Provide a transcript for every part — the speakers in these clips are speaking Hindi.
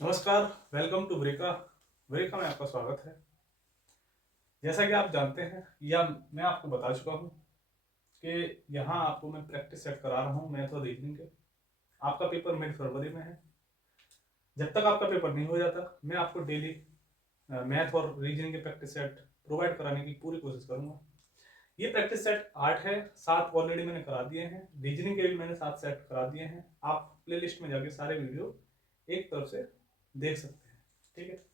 नमस्कार, वेलकम टू ब्रेका। ब्रेका में आपका स्वागत है। जैसा कि आप जानते हैं या मैं आपको बता चुका हूं कि यहाँ आपको मैं प्रैक्टिस सेट करा रहा हूं मैथ और रीजनिंग के। आपका पेपर मिड फरवरी में है। जब तक आपका पेपर नहीं हो जाता मैं आपको डेली मैथ और रीजनिंग के प्रैक्टिस सेट प्रोवाइड कराने की पूरी कोशिश करूंगा। ये प्रैक्टिस सेट 8 है, 7 ऑलरेडी मैंने करा दिए हैं। रीजनिंग के भी मैंने 7 सेट करा दिए हैं। आप प्ले लिस्ट में जाके सारे वीडियो एक तरफ से देख सकते हैं। ठीक है,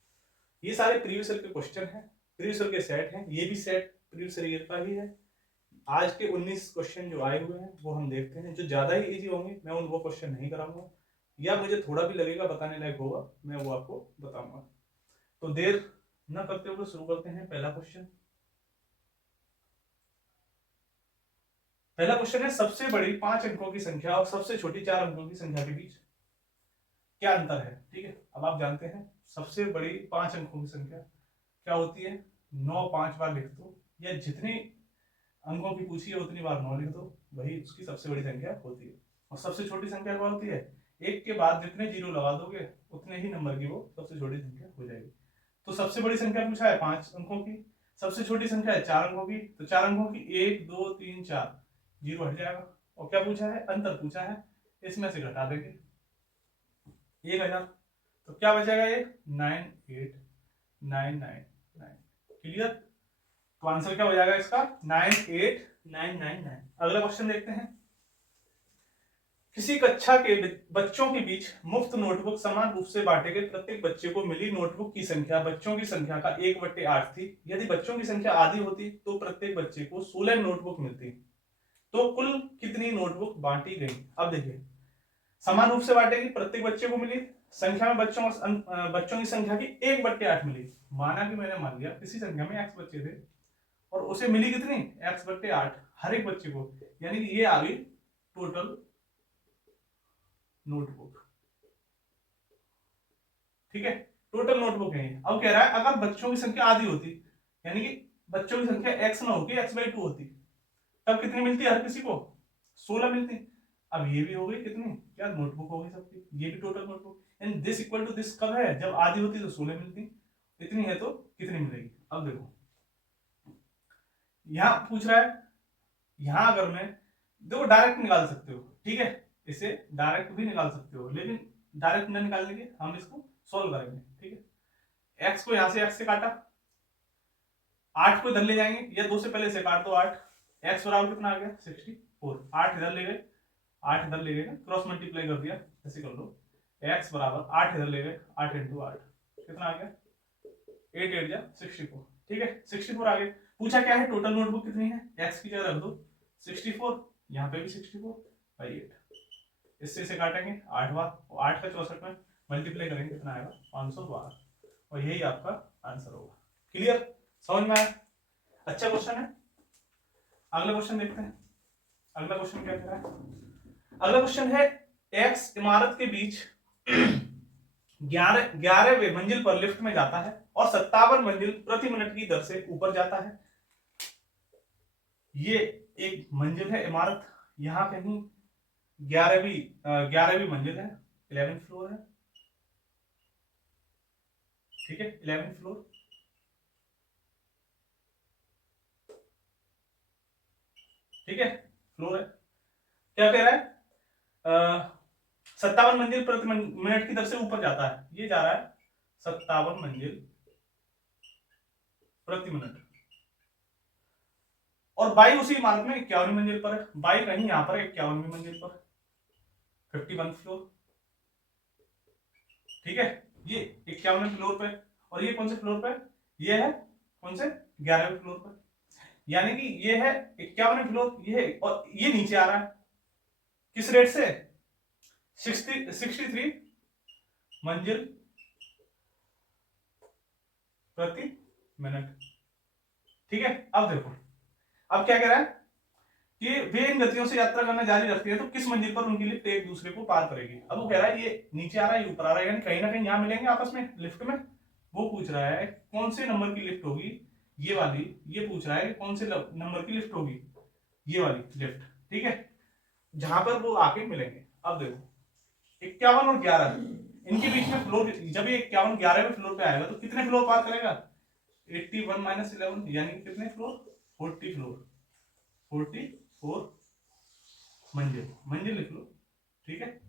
ये सारे प्रीवियस ईयर के क्वेश्चन हैं, प्रीवियस ईयर के सेट हैं। ये भी सेट प्रीवियस ईयर का ही है। आज के 19 क्वेश्चन जो आए हुए हैं वो हम देखते हैं। जो ज्यादा ही इजी होंगे मैं वो क्वेश्चन नहीं कराऊंगा, या मुझे थोड़ा भी लगेगा बताने लायक होगा मैं वो आपको बताऊंगा। तो देर न करते हुए शुरू करते हैं। पहला क्वेश्चन है, सबसे बड़ी 5 अंकों की संख्या और सबसे छोटी 4 अंकों की संख्या के बीच क्या अंतर है। ठीक है, अब आप जानते हैं सबसे बड़ी 5 अंकों की संख्या क्या होती है। 9 5 बार लिख दो, या जितनी अंकों की पूछी है उतनी बार 9 लिख दो, वही उसकी सबसे बड़ी संख्या होती है। और सबसे छोटी संख्या क्या होती है, एक के बाद जितने जीरो लगा दोगे उतने ही नंबर की वो सबसे छोटी संख्या हो जाएगी। तो सबसे बड़ी संख्या पूछा है 5 अंकों की, सबसे छोटी संख्या है 4 अंकों की। तो 4 अंकों की 1 2 3 4, जीरो हट जाएगा। और क्या पूछा है, अंतर पूछा है, इसमें से घटा देंगे 1000। तो क्या बचेगा, ये 98999। क्लियर। तो आंसर क्या हो जाएगा इसका, 98999। अगला क्वेश्चन देखते हैं। किसी कक्षा के बच्चों के बीच मुफ्त नोटबुक समान रूप से बांटे गए। प्रत्येक बच्चे को मिली नोटबुक की संख्या बच्चों की संख्या का 1/8 थी। यदि बच्चों की संख्या आधी होती तो प्रत्येक बच्चे को 16 नोटबुक मिलती। तो कुल कितनी नोटबुक बांटी गई। अब देखिए, समान रूप से बांटेगी, प्रत्येक बच्चे को मिली, संख्या में बच्चों की संख्या की 1/8 मिली। माना कि मैंने मान लिया किसी संख्या में x बच्चे थे और उसे मिली कितनी, x/8 हर एक बच्चे को, यानी कि ये आ गई टोटल नोटबुक। ठीक है, टोटल नोटबुक है। अब कह रहा है अगर बच्चों की संख्या आधी होती, यानी कि बच्चों की संख्या x ना होती, x/2 होती, तब कितनी मिलती हर किसी को, 16 मिलती। अब ये भी हो गई कितनी, क्या नोटबुक हो गई सबकी, ये भी total notebook. And this equal to this कब है, जब आधी होती तो 16 मिलती, इतनी है तो कितनी मिलेगी। अब देखो यहां पूछ रहा है, यहां अगर मैं देखो डायरेक्ट निकाल सकते हो, ठीक है, इसे डायरेक्ट भी निकाल सकते हो, लेकिन डायरेक्ट न निकालने के हम इसको सॉल्व करेंगे। ठीक है, एक्स को यहां से एक्स से काटा, 8 को इधर ले जाएंगे, या 2 से पहले से काट दो 8। एक्स बराबर कितना आ गया 64। 8 इधर ले गए, 8 इधर ले गए, क्रॉस मल्टीप्लाई कर दिया, ऐसे कर लो। एक्स बराबर 8 इधर ले गए, 8 इंटू 8 कितना आ गया, 8 8 जा 64। ठीक है, 64 आ गए। पूछा क्या है, टोटल नोटबुक कितनी है, एक्स की जगह रख दो 64, यहाँ पे भी 64/8। इससे इसे काटेंगे 8 बार, और 8 का 64 में मल्टीप्लाई करेंगे कितना आएगा 512, और यही आपका आंसर होगा। क्लियर, समझ में आया। अच्छा क्वेश्चन है। अगला क्वेश्चन देखते हैं। अगला क्वेश्चन क्या कह रहा है, अगला क्वेश्चन है, एक्स इमारत के बीच 11वें मंजिल पर लिफ्ट में जाता है और 57 मंजिल प्रति मिनट की दर से ऊपर जाता है। ये एक मंजिल है इमारत, यहां कहीं 11वीं मंजिल है, 11th फ्लोर है। ठीक है, 11th फ्लोर। ठीक है, फ्लोर है। क्या कह रहा है, 57 मंजिल प्रति मिनट की दर से ऊपर जाता है, ये जा रहा है 57 मंजिल प्रति मिनट, और बाई उसी इमारत में 51वीं मंजिल पर है। बाई कहीं यहां पर 51वीं मंजिल पर, 51 फ्लोर। ठीक है, ये 51वें फ्लोर पे, और ये कौन से फ्लोर पे, ये है कौन से 11वें फ्लोर पर, यानी कि ये है 51वें फ्लोर, ये है, और ये नीचे आ रहा है किस रेट से, 63 मंजिल प्रति मिनट। ठीक है, अब देखो, अब क्या कह रहा है कि वे इन गतियों से यात्रा करना जारी रखते हैं तो किस मंजिल पर उनकी लिफ्ट एक दूसरे को पार करेगी। अब वो कह रहा है ये नीचे आ रहा है, ये ऊपर आ रहा है, यानी कहीं ना कहीं यहां मिलेंगे आपस में लिफ्ट में। वो पूछ रहा है कौन से नंबर की लिफ्ट होगी, ये वाली। ये पूछ रहा है कौन से नंबर की लिफ्ट होगी, ये वाली लिफ्ट। ठीक है, जहां पर वो आके मिलेंगे। अब देखो 51 और 11, इनके बीच में फ्लोर, जब ये 51 11वें फ्लोर पे आएगा तो कितने फ्लोर पार करेगा? 81 माइनस 11 यानी कि कितने फ्लोर? 40 फ्लोर, 44 मंजिल, मंजिल लिख लो, ठीक है।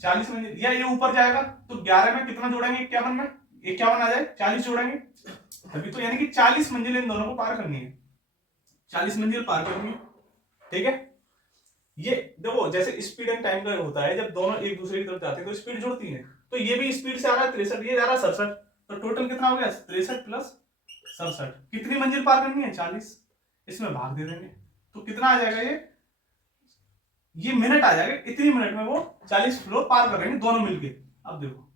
40 मंजिल, या ये ऊपर जाएगा तो 11 में कितना जोड़ेंगे? 51 में 51 आ जाए, 40 जोड़ेंगे तभी तो, यानी कि 40 मंजिल इन दोनों को पार करनी है, 40 मंजिल पार करनी है, ठीक है। ये देखो जैसे स्पीड एंड टाइम का होता है, जब दोनों एक दूसरे की तरफ जाते हैं तो स्पीड जुड़ती है, तो ये भी स्पीड से आ रहा है 63, ये जा रहा है 67, तो टोटल कितना हो गया? 63 प्लस 67। कितनी मंजिल पार करनी है? 40। इसमें भाग दे देंगे तो कितना आ जाएगा? ये मिनट आ जाएगा, इतनी मिनट में वो 40 फ्लोर पार कर रहे हैं दोनों मिलके। अब देखो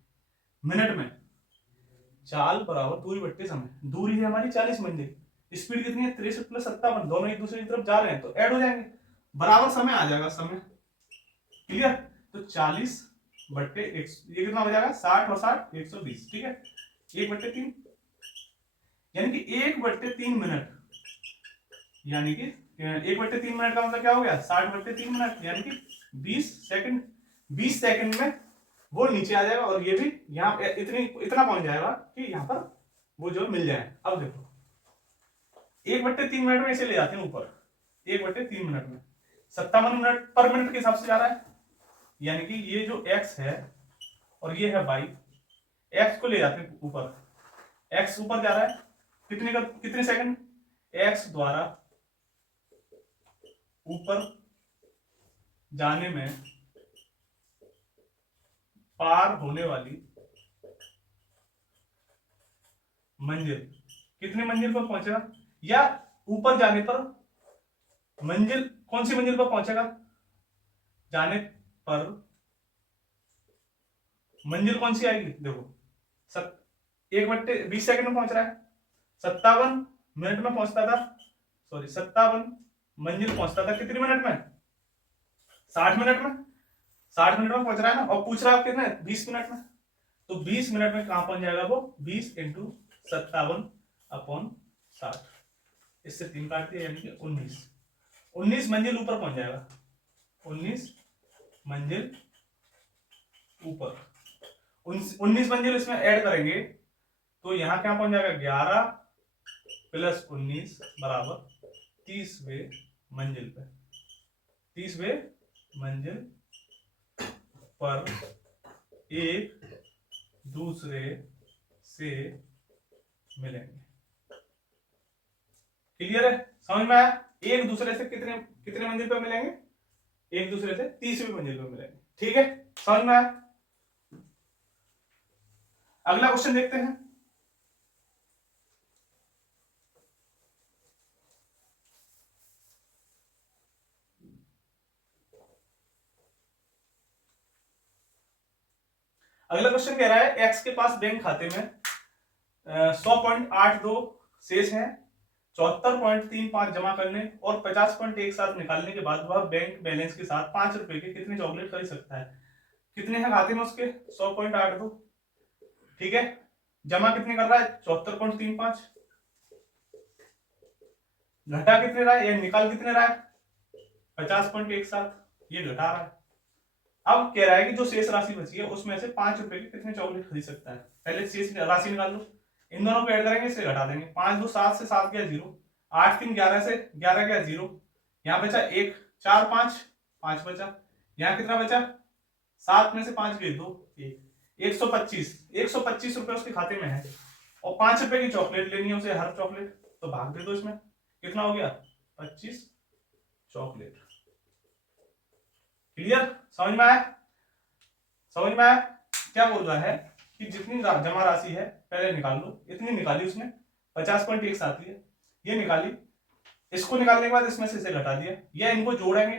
मिनट में चाल बराबर दूरी बट्टे समय, दूरी है हमारी 40 मंजिल, स्पीड कितनी है? 63 प्लस 57, दोनों एक दूसरे की तरफ जा रहे हैं तो ऐड हो जाएंगे, बराबर समय आ जाएगा, समय क्लियर। तो 40 बट्टे ये कितना हो जाएगा? 60 और 60 120, ठीक है। 1/3 यानी कि 1/3 मिनट, यानी कि 1/3 मिनट का मतलब क्या हो गया? 60/3 मिनट, यानी कि 20 सेकंड। 20 सेकंड में वो नीचे आ जाएगा और ये भी यहाँ इतना पहुंच जाएगा कि यहाँ पर वो जो मिल जाए। अब देखो 1/3 मिनट में इसे ले जाते हैं ऊपर, 1/3 मिनट में 57 मिनट पर मिनट के हिसाब से जा रहा है, यानी कि ये जो x है और ये है y, x को ले जाते हैं ऊपर, x ऊपर जा रहा है कितने सेकंड? x द्वारा ऊपर जाने में पार होने वाली मंजिल, कितने मंजिल पर पहुंचेगा? या ऊपर जाने पर मंजिल, कौन सी मंजिल पर पहुंचेगा? जाने पर मंजिल कौन सी आएगी? देखो 1/20 सेकंड में पहुंच रहा है, 57 मिनट में पहुंचता था, सॉरी 57 मंजिल पहुंचता था कितने मिनट में? 60 मिनट में, 60 मिनट में पहुंच रहा है ना, और पूछ रहा है आप कितने? 20 मिनट में, तो 20 मिनट में कहां पहुंच जाएगा वो? 20 × 57/60, इससे 3 काट दिया, यानी कि 19 मंजिल ऊपर पहुंच जाएगा, 19 मंजिल ऊपर, 19 मंजिल इसमें ऐड करेंगे तो यहां क्या पहुंच जाएगा? 11 प्लस 19 बराबर 30वें मंजिल पे, 30वें मंजिल पर एक दूसरे से मिलेंगे। क्लियर है? समझ में आया? एक दूसरे से कितने कितने मंजिल पे मिलेंगे? एक दूसरे से 30वीं मंजिल पे मिलेंगे, ठीक है। समझ में आया? अगला क्वेश्चन देखते हैं। अगला क्वेश्चन कह रहा है एक्स के पास बैंक खाते में 100.82 शेष है, 74.35 जमा करने और 50.17 निकालने के बाद वह बैंक बैलेंस के साथ 5 रुपए के कितने चॉकलेट खरीद सकता है? कितने हैं खाते में उसके? 100.82, ठीक है। जमा कितने कर रहा है? 74.35, घटा कितने रहा है या निकाल कितने रहा है? 50.17, ये घटा रहा है। अब कह रहा है कि जो शेष राशि बची है उसमें से 5 रुपए के कितने चॉकलेट खरीद सकता है? पहले शेष राशि निकाल लो, इन दोनों को ऐड करेंगे, इससे घटा देंगे। 5 2 7 से 7 गया 0, 8 3 11 से 11 गया 0, यहाँ बचा 1, 4 5 5 बचा, यहाँ कितना बचा? 7 में से 5 गए 2, 1, 125 रुपए उसके खाते में है और 5 रुपए की चॉकलेट लेनी है उसे, हर चॉकलेट, तो भाग दे दो इसमें, कितना हो गया? 25 चॉकलेट। क्लियर? समझ में आया? समझ में आया? क्या बोल रहा है कि जितनी जमा राशि है पहले निकाल लो, इतनी निकाली उसने, 50.1 आती है, ये निकाली, इसको निकालने के बाद इसमें से इसे घटा दिया, या इनको जोड़ेंगे,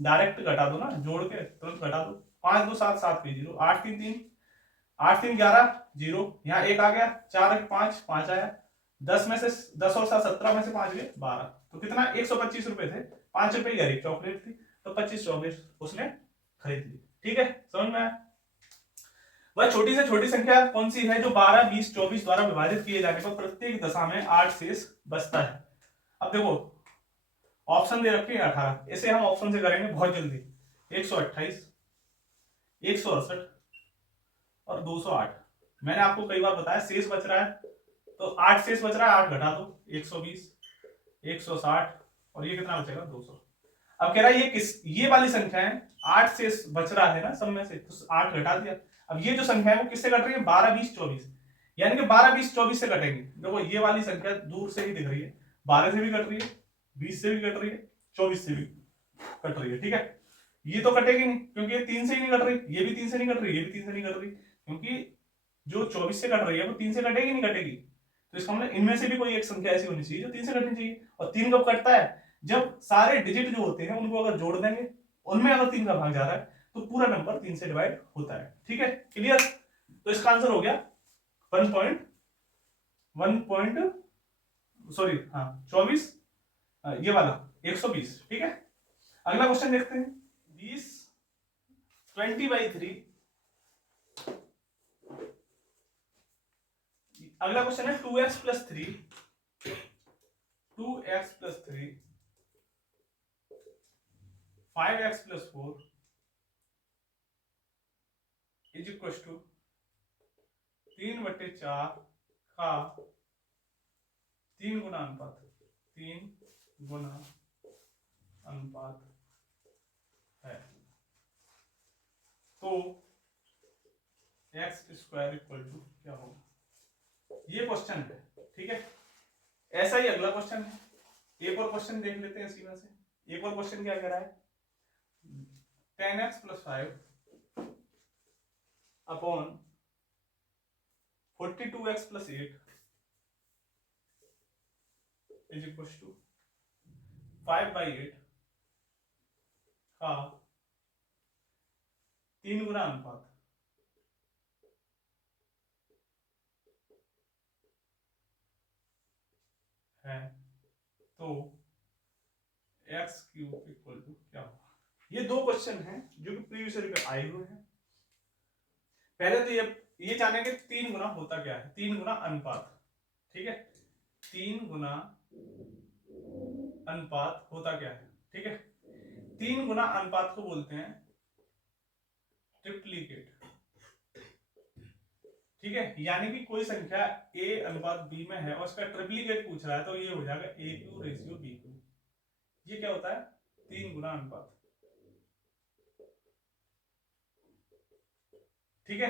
डायरेक्ट घटा दो ना, जोड़ के तुरंत घटा दो। 5 2 7 7 पे 0, 8 3 3 8 3 11 0, यहाँ 1 आ गया, 4 1 5 5 आया, 10 में से 10 और 7 17 में से 5 गए 12, तो कितना? 125 रुपए थे, 5 रुपए की हर एक चॉकलेट थी, तो 25 चॉकलेट उसने खरीद ली। ठीक है, समझ में आया? वह छोटी से छोटी संख्या कौन सी है जो 12 20 24 द्वारा विभाजित किए जाने पर प्रत्येक दशा में 8 शेष बचता है? अब देखो ऑप्शन दे रखे हैं 18, इसे हम ऑप्शन से करेंगे बहुत जल्दी। 128, 168 और 208। मैंने आपको कई बार बताया शेष बच रहा है, तो 8 शेष बच रहा है, 8 घटा दो, 120, 160, और ये कितना बचेगा 200। अब कह रहा है ये वाली संख्या है, 8 शेष बच रहा है ना सब में से, तो 8 घटा दिया। अब ये जो संख्या है वो किससे कट रही है, 12, 20, 24, यानी कि 12, 20, 24 से कटेंगे। देखो ये वाली संख्या दूर से ही दिख रही है, 12 से भी कट रही है, 20 से भी कट रही है, 24 से भी कट रही है, ठीक है। ये तो कटेगी नहीं क्योंकि ये 3 से ही नहीं कट रही, ये भी 3 से नहीं कट रही, ये भी 3 से नहीं कट रही, क्योंकि जो 24 से कट रही है वो 3 से कटेगी नहीं कटेगी। तो इसका मतलब इनमें से भी कोई एक संख्या ऐसी होनी चाहिए जो 3 से कटनी चाहिए। और 3 कब कटता है, जब सारे डिजिट जो होते हैं उनको अगर जोड़ देंगे, उनमें अगर 3 का भाग जा रहा है तो पूरा नंबर 3 से डिवाइड होता है, ठीक है, क्लियर। तो इसका आंसर हो गया 24, ये वाला 120, ठीक है। अगला क्वेश्चन देखते हैं, 20/3। अगला क्वेश्चन है 2x + 3, 2x + 3, 5x + 4 = 3/4 का 3 गुना अनुपात, 3 गुना अनुपात है। तो x² = क्या होगा, ये क्वेश्चन है, ठीक है। ऐसा ही अगला क्वेश्चन है, एक और क्वेश्चन देख लेते हैं इसी में से। एक और क्वेश्चन क्या कह रहा है, 10x + 5 अपॉन 42x + 8 = 5/8 का 3 गुना अनुपात है। तो x³ = क्या होगा। ये दो क्वेश्चन हैं जो कि प्रीवियस ईयर में आए हुए हैं। पहले तो ये जानेंगे 3 गुना होता क्या है, 3 गुना अनुपात, ठीक है। 3 गुना अनुपात होता क्या है, ठीक है। 3 गुना अनुपात को बोलते हैं ट्रिप्लीकेट, ठीक है। यानी कि कोई संख्या a/b में है और उसका ट्रिप्लीकेट पूछ रहा है, तो ये हो जाएगा AQ/BQ। ये क्या होता है, 3 गुना अनुपात, ठीक है।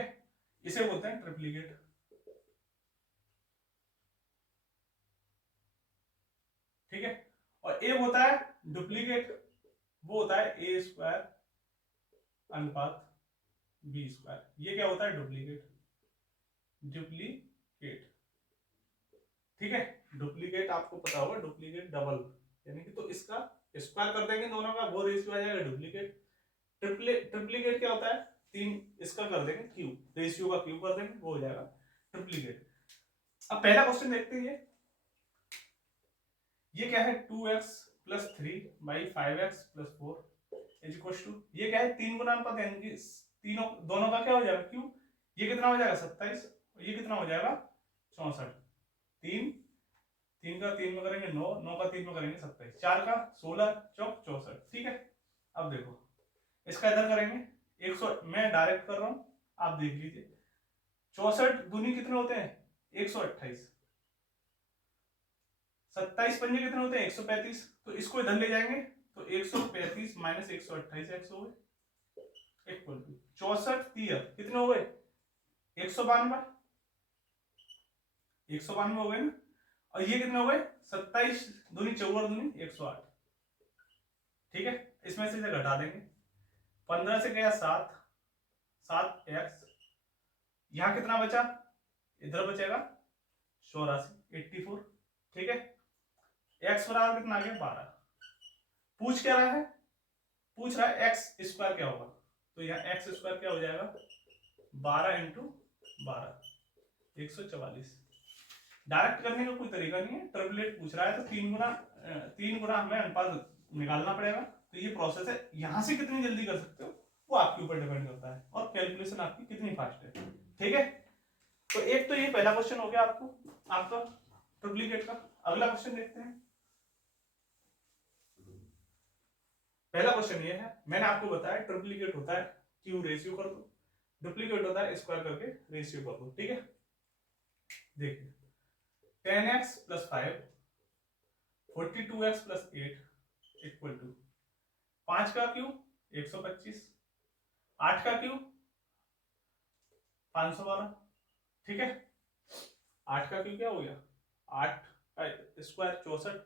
इसे बोलते हैं ट्रिप्लीकेट, ठीक है। और ए होता है डुप्लीकेट, वो होता है A² अनुपात B²। ये क्या होता है, डुप्लीकेट, डुप्लीकेट, ठीक है। डुप्लीकेट आपको पता होगा, डुप्लीकेट डबल, यानी कि तो इसका स्क्वायर कर देंगे दोनों का, वो रेशियो आ जाएगा डुप्लीकेट। ट्रिप्लीकेट क्या होता है, 3 इसका कर देंगे क्यूब, रेशियो का क्यूब कर देंगे, वो हो जाएगा ट्रिप्लीकेट। अब पहला क्वेश्चन देखते हैं, ये क्या है, 2x + 3 / 5x + 4 = ये क्या है, 3 गुना अनुपात, यानी कि तीनों दोनों का क्या हो जाएगा क्यूब। ये कितना हो जाएगा 27, ये कितना हो जाएगा 64। 3 3 का 3 में करेंगे 9, 9 का 3 में करेंगे 27, 4 का 16, चौक 64, ठीक है। अब देखो इसका इधर करेंगे 100, मैं डायरेक्ट कर रहा हूं, आप देख लीजिए। 64 दूनी कितने होते हैं 128, 27 पंजे कितने होते हैं 135, तो इसको इधर ले जाएंगे तो 135 - 128 x हो गए, इक्वल टू 64 3 कितने हो गए 192, 192 हो गए ना। और ये कितने हो गए 27 दूनी 4 दूनी 108, ठीक है। इसमें से इसे घटा देंगे, 15 से गया 7, 7x, यहां कितना बचा, इधर बचेगा 84, 84, ठीक है। x बराबर कितना आ गया 12। पूछ क्या रहा है, पूछ रहा है x² क्या होगा, तो यहाँ x² क्या हो जाएगा 12 × 12, 144। डायरेक्ट करने का कोई तरीका नहीं है, ट्रिपलेट पूछ रहा है तो 3 गुना हमें अनुपात निकालना पड़ेगा। तो ये प्रोसेस है, यहां से कितनी जल्दी कर सकते हो वो आपके ऊपर डिपेंड करता है, और कैलकुलेशन आपकी कितनी फास्ट है, ठीक है। तो एक तो ये पहला क्वेश्चन हो गया आपका ट्रिप्लीकेट का। अगला क्वेश्चन देखते हैं। पहला क्वेश्चन ये है, मैंने आपको बताया ट्रिप्लीकेट होता है क्यू, रेशियो कर दो, डुप्लीकेट होता है स्क्वायर करके रेशियो कर दो, ठीक है। देखिए 10x plus 5 42x plus 8 equal to 5 का क्यूब 125, 8 का क्यूब 512, ठीक है। 8 का क्यूब क्या हो गया, 8 का स्क्वायर 64,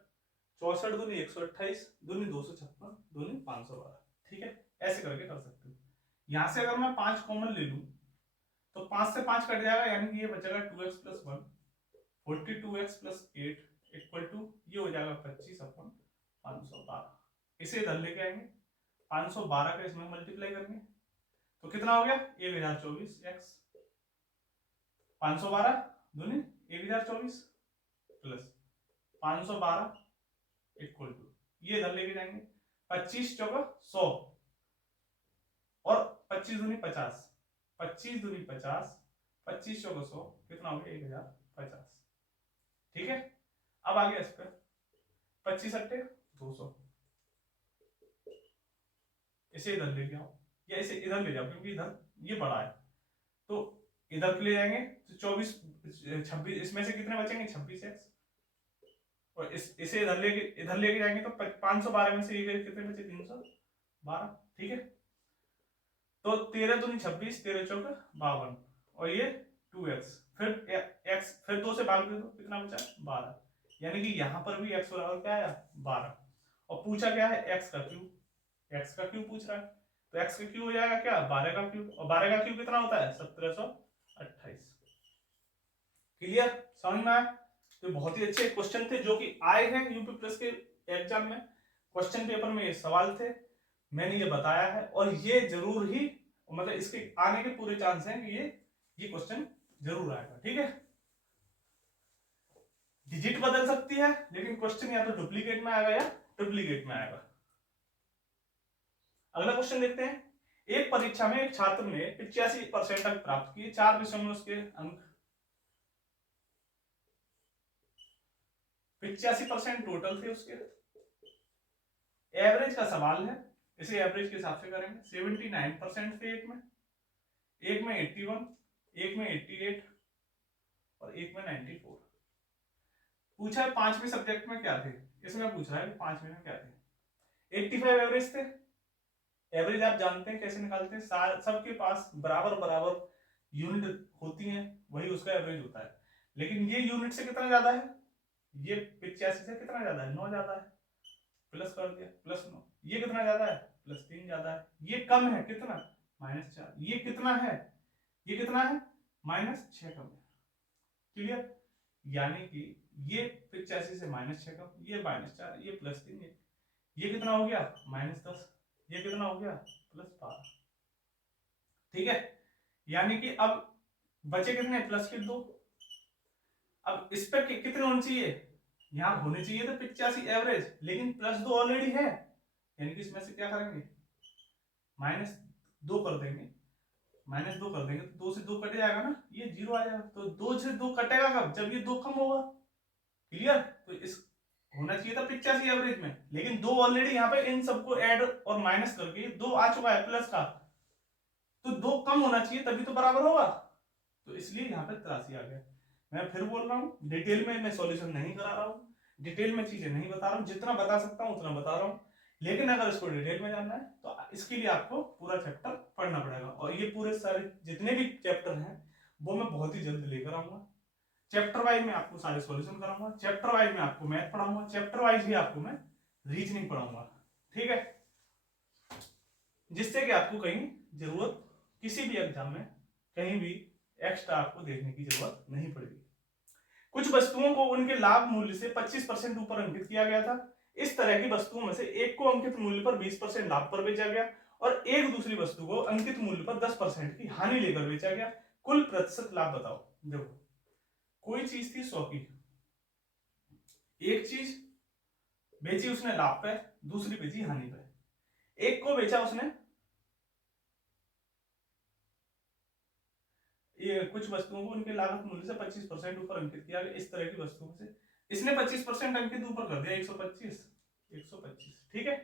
64 दूनी 128, दूनी 256, दूनी 512, ठीक है। ऐसे करके कर सकते हो। यहां से अगर मैं 5 कॉमन ले लूं तो 5 से 5 कट जाएगा, यानी कि ये बचेगा 2x plus 1, 42x plus 8 equal to ये हो जाएगा 25 अपन 512। इसे इधर लेके आएंगे, 512 का इसमें मल्टीप्लाई करेंगे तो कितना हो गया 1024 x, 512 दूनी 1024 प्लस 512 इक्वल टू ये इधर लेके जाएंगे 25 चौका 100 और 25 दूनी 50, 25 दूनी 50, 25 चौका 100 कितना हो गया 1050, ठीक है। अब आ गया इस पर 25 अट्टे 200, इसे इधर ले जाओ या इसे इधर ले जाओ क्योंकि इधर ये बड़ा है, तो इधर ले जाएंगे तो 24 26, इसमें से कितने बचेंगे 26x, और इसे इधर लेके जाएंगे तो 512 में से ये कितने बचे 312, ठीक है। तो 13 दूनी 26, 13 चौक 52 और ये 2x, फिर x फिर 2 से भाग दे दो कितना बचा 12, यानी कि यहां पर भी x बराबर क्या आया 12, और पूछा क्या है x का क्यूब, x का क्यूब पूछ रहा है तो x का क्यूब हो जाएगा क्या 12 का क्यूब, और 12 का क्यूब कितना होता है 1728। क्लियर, समझ में आया। तो बहुत ही अच्छे क्वेश्चन थे जो कि आए हैं यूपी प्लस के एग्जाम में, क्वेश्चन पेपर में ये सवाल थे, मैंने ये बताया है, और ये जरूर ही मतलब इसके आने के पूरे चांस हैं कि ये क्वेश्चन जरूर आएगा, ठीक है। डिजिट बदल सकती है लेकिन क्वेश्चन या तो डुप्लीकेट में आएगा या ट्रिप्लीकेट में आएगा। अगला क्वेश्चन देखते हैं। एक परीक्षा में एक छात्र ने 85% अंक प्राप्त किए, 4 विषयों में उसके अंक 85% टोटल थे उसके। एवरेज का सवाल है, इसे एवरेज के हिसाब से करेंगे। 79% थे एक में 81, एक में 88 और एक में 94। पूछा है पांचवें सब्जेक्ट में क्या थे, इसमें पूछ रहा है कि पांचवें में क्या थे। 85 एवरेज थे। एवरेज आप जानते हैं कैसे निकालते हैं, सबके पास बराबर बराबर यूनिट होती हैं, वही उसका एवरेज होता है। लेकिन ये यूनिट से कितना ज्यादा है, ये 85 से कितना ज्यादा है 9 ज्यादा है, प्लस कर दिया +9। ये कितना ज्यादा है +3 ज्यादा है। ये कम है कितना -4। ये कितना है, ये कितना है -6 कम है। क्लियर, यानी कि ये 85 से -6 कम, ये -4, ये +3, ये कितना हो गया -10, ये कितना हो गया +12, ठीक है। यानी कि अब बचे कितने प्लस के 2। अब इस पर कितने होने चाहिए, यहां होने चाहिए तो 85 एवरेज, लेकिन +2 ऑलरेडी है, यानी कि इसमें से क्या करेंगे -2 कर देंगे, -2 कर देंगे तो 2 से 2 कट जाएगा ना, ये 0 आ जाएगा। तो 2 से 2 कटेगा कब, जब ये 2 कम होगा। क्लियर, तो इस होना चाहिए था 85 एवरेज में, लेकिन 2 ऑलरेडी यहाँ पे इन सबको ऐड और माइनस करके 2 आ चुका है प्लस का, तो 2 कम होना चाहिए तभी तो बराबर होगा, तो इसलिए यहाँ पे 83 आ गया। मैं फिर बोल रहा हूँ, डिटेल में मैं सॉल्यूशन नहीं करा रहा हूँ, डिटेल में चीजें नहीं बता रहा हूँ, जितना बता सकता हूँ उतना बता रहा हूँ। लेकिन अगर इसको डिटेल में जानना है तो इसके लिए आपको पूरा चैप्टर पढ़ना पड़ेगा, और ये पूरे सारे जितने भी चैप्टर हैं वो मैं बहुत ही जल्द लेकर आऊंगा। चैप्टर वाइज में आपको सारे सॉल्यूशन कराऊंगा, चैप्टर वाइज में आपको मैथ पढ़ाऊंगा, चैप्टर वाइज ही आपको मैं रीजनिंग पढ़ाऊंगा, ठीक है। जिससे कि आपको कहीं जरूरत किसी भी एग्जाम में कहीं भी एक्स्ट्रा आपको देखने की जरूरत नहीं पड़ेगी। कुछ वस्तुओं को उनके लाभ मूल्य से 25% ऊपर अंकित किया गया था। इस तरह की वस्तुओं में से एक को अंकित मूल्य पर 20% लाभ पर बेचा गया और एक दूसरी वस्तु को अंकित मूल्य पर 10% की हानि लेकर बेचा गया। कुल प्रतिशत लाभ बताओ। देखो, कोई चीज थी 100 की, एक चीज बेची उसने लाभ पे, दूसरी बेची हानि पे। एक को बेचा उसने, ये कुछ वस्तुओं को उनके लागत मूल्य से 25% ऊपर अंकित किया गया। इस तरह की वस्तुओं से इसने 25% अंकित ऊपर कर दिया, 125, ठीक है।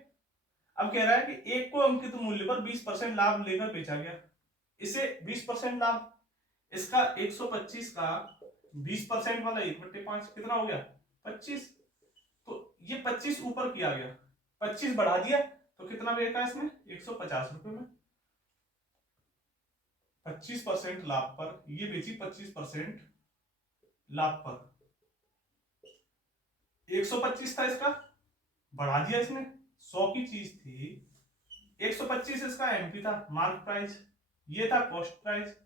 अब कह रहा है कि एक को अंकित मूल्य पर 20% लाभ लेकर बेचा गया, इसे 20% लाभ, इसका 125 का 20% वाला 1/5 कितना हो गया 25। तो ये 25 ऊपर किया गया, 25 बढ़ा दिया तो कितना बेचा इसमें 150 रुपए में। 25% लाभ पर ये बेची, 25% लाभ पर 125 था इसका, बढ़ा दिया इसने, 100 की चीज थी, 125 इसका एमपी था मार्क प्राइस, ये था कॉस्ट प्राइस,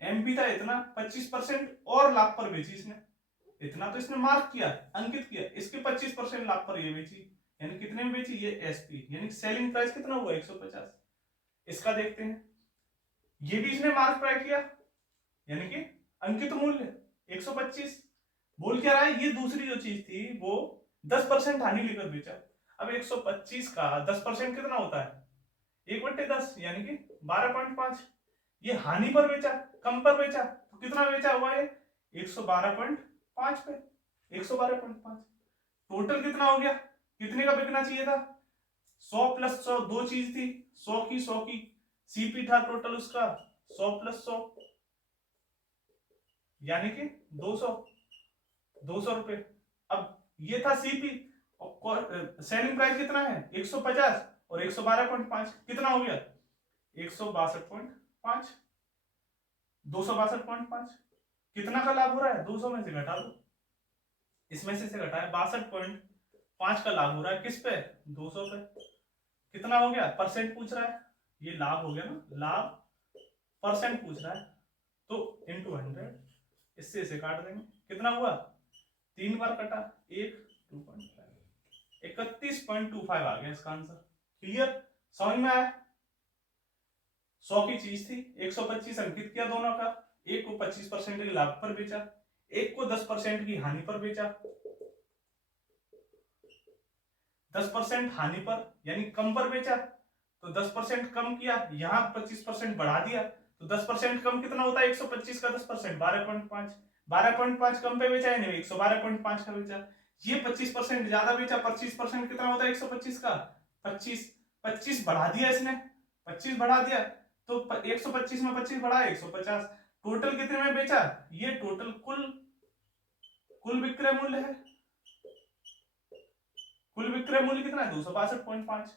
एमपी था इतना, 25% और लाभ पर बेची इसने, इतना तो इसने मार्क किया अंकित किया, इसके 25% लाभ पर ये बेची, यानी कितने में बेची ये एसपी, यानी सेलिंग प्राइस कितना हुआ 150। इसका देखते हैं, ये भी इसने मार्क प्राइस किया, यानी कि अंकित मूल्य 125। बोल क्या रहा है, ये दूसरी जो चीज थी वो 10% हानि लेकर बेचा। अब 125 का 10% कितना होता है 1/10, यानी कि 12.5। ये हानि पर बेचा, कम पर बेचा, तो कितना बेचा हुआ है 112.5 पे, 112.5। टोटल कितना हो गया, कितने का बिकना चाहिए था 100 + 100, दो चीज थी, 100 की सीपी था टोटल उसका 100 + 100, यानी कि 200 रुपए। अब ये था सीपी और सेलिंग प्राइस कितना है 150 और 112.5 कितना हो गया 162.5, 262.5। कितना का लाभ हो रहा है 200 में से घटा दो, इसमें से घटा है 62.5 का लाभ हो रहा है, किस पे 200 पे। कितना हो गया परसेंट पूछ रहा है, ये लाभ हो गया ना, लाभ परसेंट पूछ रहा है, तो इंटू 100, इससे इसे काट देंगे, कितना हुआ 3 बार कटा 2.5, 31.25 आ गया इसका आंसर। क्लियर, समझ में आया। 100 की चीज थी, 125 अंकित किया दोनों का, एक को 25% के लाभ पर बेचा, एक को 10% की हानि पर बेचा। 10% हानि पर यानी कम पर बेचा, तो 10% कम किया, यहां 25% बढ़ा दिया, तो 10% कम कितना होता है 125 का 10% 12.5, 12.5 कम पे बेचा है, 112.5 का बेचा। ये 25% ज्यादा बेचा, 25% कितना होता है 125 का 25, 25 बढ़ा दिया इसने, 25 बढ़ा दिया तो 125 में 25 बढ़ा 150। टोटल कितने में बेचा, ये टोटल कुल कुल विक्रय मूल्य है, कुल विक्रय मूल्य कितना है 262.5।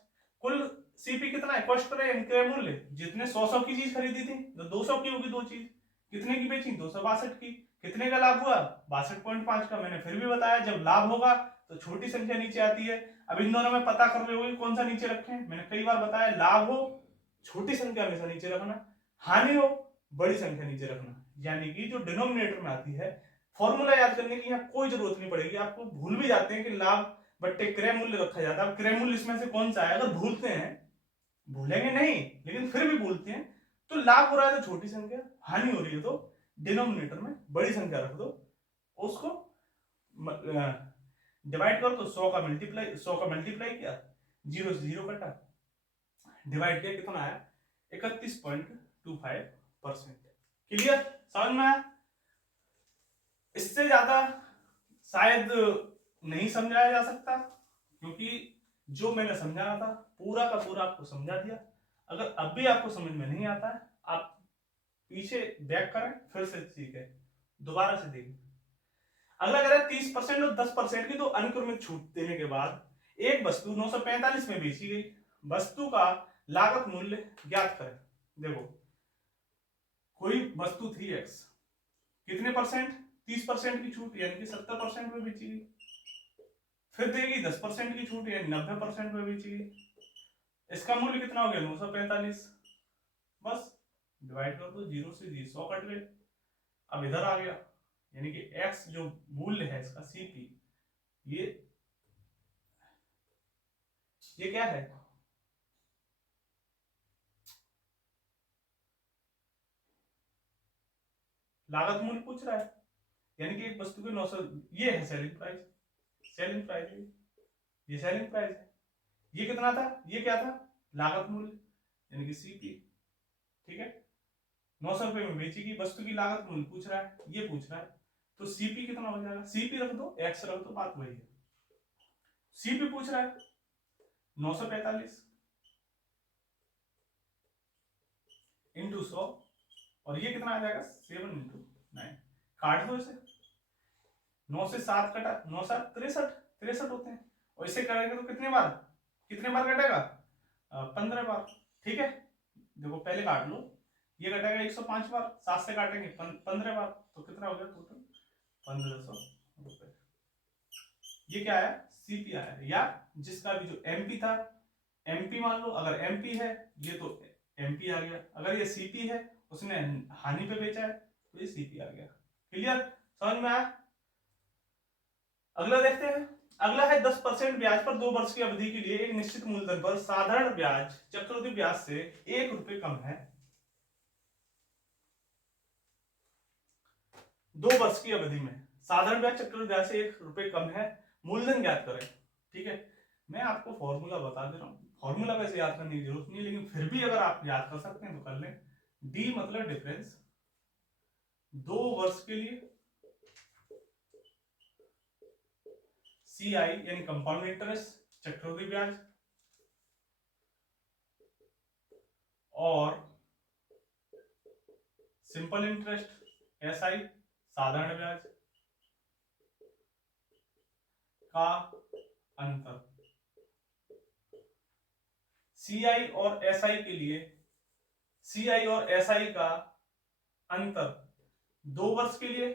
कुल सीपी कितना है कॉस्ट पर विक्रय मूल्य, जितने 100 की चीज खरीदी थी तो 200 की होगी दो चीज, कितने की बेची 262 की। कितने का लाभ हुआ 62.5 का। मैंने फिर भी बताया जब लाभ होगा तो छोटी संख्या नीचे आती है। अब इन दोनों में पता कर रहे हो कौन सा नीचे रखें, मैंने कई बार बताया लाभ हो छोटी संख्या हमेशा नीचे रखना, हानि हो बड़ी संख्या नीचे रखना, यानी कि जो डिनोमिनेटर में आती है। फॉर्मूला याद करने की यहाँ कोई जरूरत नहीं पड़ेगी आपको, भूल भी जाते हैं कि लाभ बट्टे क्रय मूल्य रखा जाता है। क्रय मूल्य इसमें से कौन सा है, अगर भूलते हैं, भूलेंगे नहीं लेकिन फिर भी भूलते हैं, तो लाभ हो रहा है तो छोटी संख्या, हानि हो रही है तो डिनोमिनेटर में बड़ी संख्या रख दो, उसको डिवाइड कर दो, 100 का मल्टीप्लाई किया, 0 से 0 कटा, डिवाइड किया, कितना आया 31.25%। क्लियर, समझ में आया। इससे ज्यादा शायद नहीं समझाया जा सकता, क्योंकि जो मैंने समझाना था पूरा का पूरा आपको समझा दिया। अगर अब भी आपको समझ में नहीं आता है, आप पीछे बैक करें, फिर से सीखें, दोबारा से देखें। अगला कह रहा है 30% और 10% की दो अनुक्रमिक छूट देने के बाद एक वस्तु 945 में बेची गई, वस्तु का लागत मूल्य ज्ञात करें। देखो कोई वस्तु थी एक्स, कितने परसेंट 30% की छूट यानी कि 70% में बेची गई, फिर देगी 10% की छूट यानी 90% में बेची गई, इसका मूल्य कितना हो गया 945। बस डिवाइड कर दो, 0 से 100 कट गए, अब इधर आ गया, यानी कि x जो मूल्य है इसका सीपी, ये क्या है लागत मूल्य पूछ रहा है, यानी कि एक वस्तु के 900, ये है सेलिंग प्राइस, सेलिंग प्राइस है, ये सेलिंग प्राइस है, ये कितना था, ये क्या था लागत मूल्य यानी कि सीपी। ठीक है, 900 रुपए में बेची गई वस्तु की लागत मूल्य पूछ रहा है, ये पूछ रहा है, तो सीपी कितना हो जाएगा, सीपी रख दो एक्स रख दो, बात वही है। सीपी पूछ रहा है 945 इंटू 100 और ये कितना आ जाएगा 7 × 9। काट दो इसे, 9 से 7 कटा, 9 7 63, 63 होते हैं। और इसे करेंगे तो कितने बार कटेगा? 15 बार। ठीक है, देखो पहले काट लो, ये कटेगा 105 बार, 7 से काटेंगे 15 बार, तो कितना हो गया टोटल 1500 रुपए। ये क्या आया? सीपी आया। या जिसका भी जो एमपी था, एमपी मान लो, अगर एमपी है ये तो एमपी आ गया, अगर ये सीपी है उसने हानि पे बेचा है तो ये सीपी आ गया। क्लियर? समझ में आया? अगला देखते हैं। अगला है 10% ब्याज पर 2 वर्ष की अवधि के लिए एक निश्चित मूलधन पर साधारण ब्याज चक्रवृद्धि ब्याज से 1 रुपए कम है। 2 वर्ष की अवधि में साधारण ब्याज चक्रवृद्धि ब्याज से 1 रुपए कम है, मूलधन ज्ञात करें। ठीक है, मैं आपको फॉर्मूला बता दे रहा हूं। फॉर्मूला वैसे याद करने की जरूरत नहीं है, लेकिन फिर भी अगर आप याद कर सकते हैं तो कर लें। डी मतलब डिफरेंस 2 वर्ष के लिए, सी आई यानी कंपाउंड इंटरेस्ट चक्रवृद्धि ब्याज, और सिंपल इंटरेस्ट एस आई साधारण ब्याज का अंतर। सी आई और एस आई के लिए, सी आई और एस आई का अंतर 2 वर्ष के लिए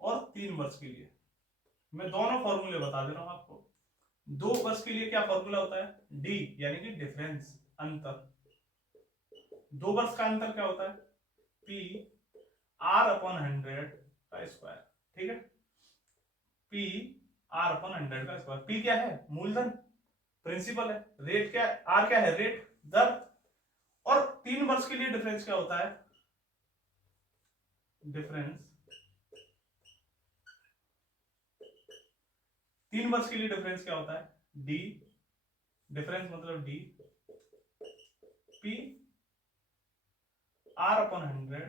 और 3 वर्ष के लिए। मैं दोनों फॉर्मूले बता दे रहा हूं आपको। 2 वर्ष के लिए क्या फॉर्मूला होता है? डी यानी कि डिफरेंस, अंतर। 2 वर्ष का अंतर क्या होता है? पी आर अपॉन 100 का स्क्वायर। ठीक है, पी आर अपॉन 100 का स्क्वायर। पी क्या है? मूलधन, प्रिंसिपल है। रेट क्या है? आर क्या है? रेट, दर। और 3 वर्ष के लिए डिफरेंस क्या होता है? डिफरेंस 3 वर्ष के लिए डिफरेंस क्या होता है? डी, डिफरेंस मतलब डी पी आर अपॉन 100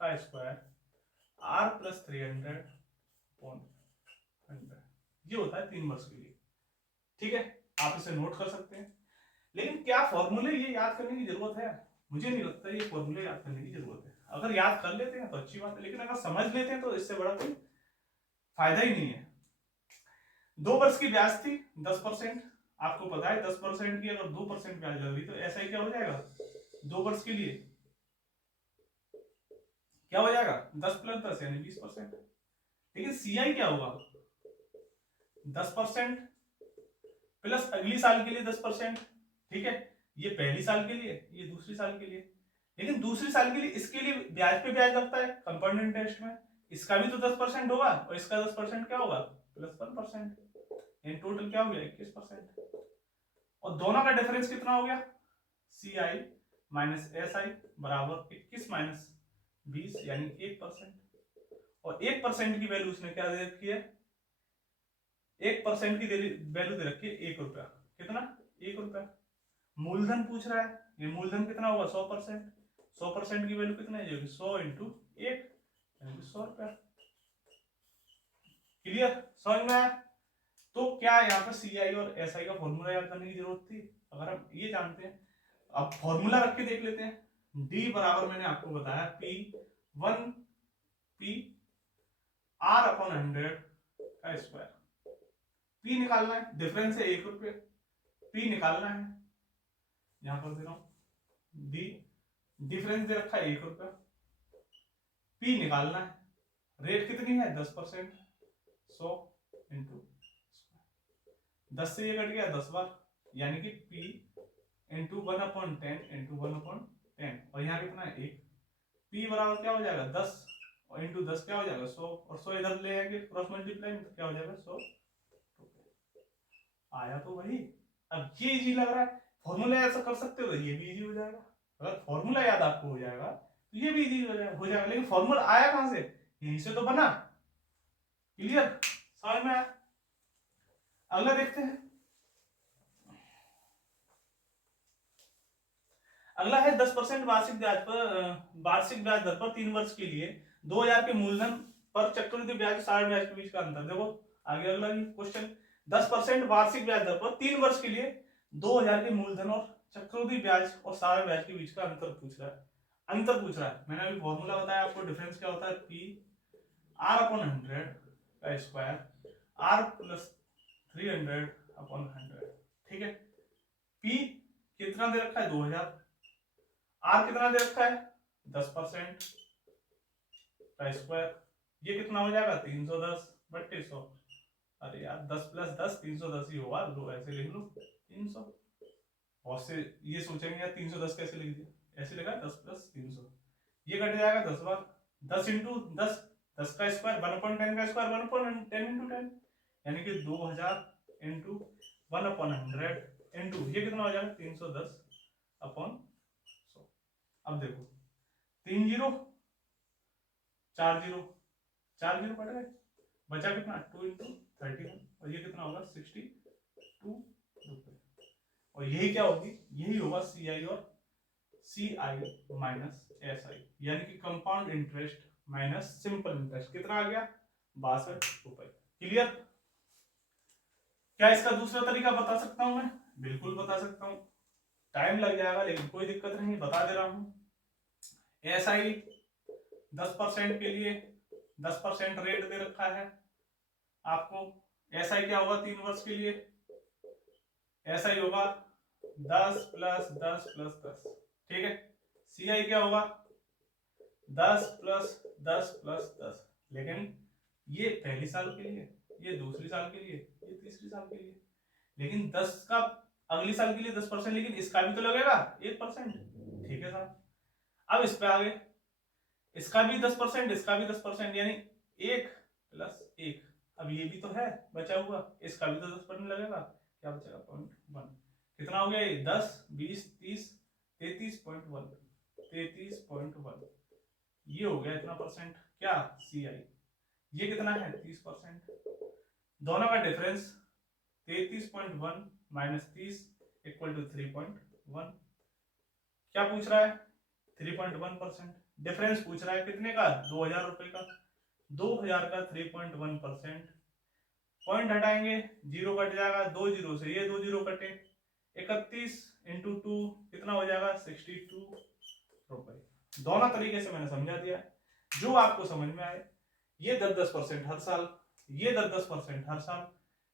का स्क्वायर, आर प्लस 300 अपॉन 100। ये होता है 3 वर्ष के लिए। ठीक है, आप इसे नोट कर सकते हैं। लेकिन क्या फॉर्मूले ये याद करने की जरूरत है? मुझे नहीं लगता ये फॉर्मूले याद करने की जरूरत है। अगर याद कर लेते हैं तो अच्छी बात है, लेकिन अगर समझ लेते हैं तो इससे बड़ा कोई फायदा ही नहीं है। 2 वर्ष की ब्याज थी 10%, आपको पता है 10% की अगर 2% ब्याज लग रही तो ऐसा ही क्या हो जाएगा? 2 वर्ष के लिए क्या हो जाएगा? 10 + 10 यानी 20%। लेकिन सीआई क्या होगा? 10% प्लस अगली साल के लिए 10%। ठीक है, ये पहली साल के लिए, ये दूसरी साल के लिए। लेकिन दूसरी साल के लिए इसके लिए ब्याज पे ब्याज लगता है कंपाउंड इंटरेस्ट में, इसका भी तो 10% होगा और इसका 10% क्या होगा? +1%। इन टोटल क्या हो गया? 21%। और दोनों का डिफरेंस कितना हो गया? सी आई माइनस एस आई बराबर 21 माइनस 20 यानी 1%। और 1% की वैल्यू उसने क्या दे रखी है? 1% की वैल्यू दे रखी है 1 रुपया। कितना? 1 रुपया। मूलधन पूछ रहा है, ये मूलधन कितना होगा? 100%। 100% की वैल्यू कितना है? 100 × 1 यानी 100 रुपया। क्लियर? समझ में आया? तो क्या यहाँ पर सी आई और एस आई का फॉर्मूला याद करने की जरूरत थी? अगर हम ये जानते हैं, अब फॉर्मूला रख के देख लेते हैं। डी बराबर मैंने आपको बताया P1 P R अपॉन 100 का स्क्वायर। P निकालना है, डिफरेंस है 1 रुपये, P निकालना है, यहां पर दे रहा हूं डी, डिफरेंस दे रखा है 1 रुपया, P निकालना है, रेट कितनी है? 10%, 100 × 10 से ये कट गया 10 बार, यानी कि P × 1/10 × 1/10। और यहाँ कितना है? 1। P बराबर क्या हो जाएगा? 10 और इंटू 10 क्या हो जाएगा? 100। और 100 इधर ले आएंगे क्रॉस मल्टीप्लाई तो क्या हो जाएगा? 100 आया तो वही। अब ये इजी लग रहा है, फॉर्मूला ऐसा कर सकते हो तो ये भी इजी हो जाएगा। अगर फॉर्मूला याद आपको हो जाएगा तो ये भी इजी हो जाएगा। लेकिन फॉर्मूला आया कहां से? यहीं से तो बना। क्लियर? समझ में आया? अगला देखते हैं। अगला है 10% वार्षिक ब्याज दर पर 3 वर्ष के लिए 2000 के मूलधन पर चक्रवृद्धि ब्याज साधारण ब्याज के बीच का अंतर। देखो आगे अगला क्वेश्चन, 10% वार्षिक ब्याज दर पर 3 वर्ष के लिए 2000 के मूलधन और चक्रवृद्धि ब्याज और साधारण ब्याज के बीच का अंतर पूछ रहा है। अंतर पूछ रहा है। मैंने अभी फॉर्मूला बताया आपको, डिफरेंस क्या होता है, पी आर अपॉन 100 का स्क्वायर आर प्लस 300 अपॉन 100। ठीक है, पी कितना दे रखा है 2000, आर कितना दे रखा है 10% का स्क्वायर, ये कितना हो जाएगा 310 बट्टे 100। अरे यार 10 प्लस 10 310 ही होगा, लो ऐसे लिख लो 300। बहुत से ये सोचेंगे यार 310 कैसे लिख दिया, ऐसे लिखा 10 प्लस 300, ये कट जाएगा 10 बार, 10 इंटू 10, 10 का स्क्वायर 1/10 का स्क्वायर 1/10 इंटू 10, यानी कि 2000 इंटू 1/100 इंटू ये कितना हो जाएगा 310 अपॉन 100। अब देखो 3 जीरो 4 जीरो, 4 जीरो कट गए, बचा कितना 2 इंटू 31, और ये कितना होगा 62 रुपए। और यही क्या होगी, यही होगा सी आई और सी आई माइनस एस आई, यानी कि compound interest minus simple interest, कितना आ गया 62 रुपए। क्लियर? क्या इसका दूसरा तरीका बता सकता हूं मैं? बिल्कुल बता सकता हूं, टाइम लग जाएगा लेकिन कोई दिक्कत नहीं, बता दे रहा हूं। एस आई 10% के लिए 10% रेट दे रखा है आपको। एस आई क्या होगा 3 वर्ष के लिए, एस आई होगा 10 प्लस 10 प्लस 10। ठीक है, सी आई क्या होगा 10 प्लस 10 प्लस 10, लेकिन ये पहली साल के लिए, ये दूसरी साल के लिए, ये तीसरी साल के लिए, लेकिन 10 का अगली साल के लिए 10%, लेकिन इसका भी तो लगेगा 1%। ठीक है साहब, अब इस पे आगे, इसका भी 10%, इसका भी 10%, यानी 1 प्लस 1, अब ये भी तो है बचा हुआ, इसका भी तो 10% लगेगा, क्या बचेगा 0.1, कितना हो गया ये 10 20 30 33.1, 33.1, ये हो गया इतना परसेंट, क्या सी आई, ये कितना है 30%, दोनों का डिफरेंस 33.1 माइनस 30 इक्वल टू 3.1। क्या पूछ रहा है 3.1%, डिफरेंस पूछ रहा है कितने का 2000 रुपए का, 2000 का 3.1%, पॉइंट हटाएंगे जीरो कट जाएगा, 2 जीरो से ये 2 जीरो कटे, 31 इंटू 2 कितना हो जाएगा 62 रुपए। दोनों तरीके से मैंने समझा दिया, जो आपको समझ में आए। ये 10-10% हर साल, ये 10-10% हर साल,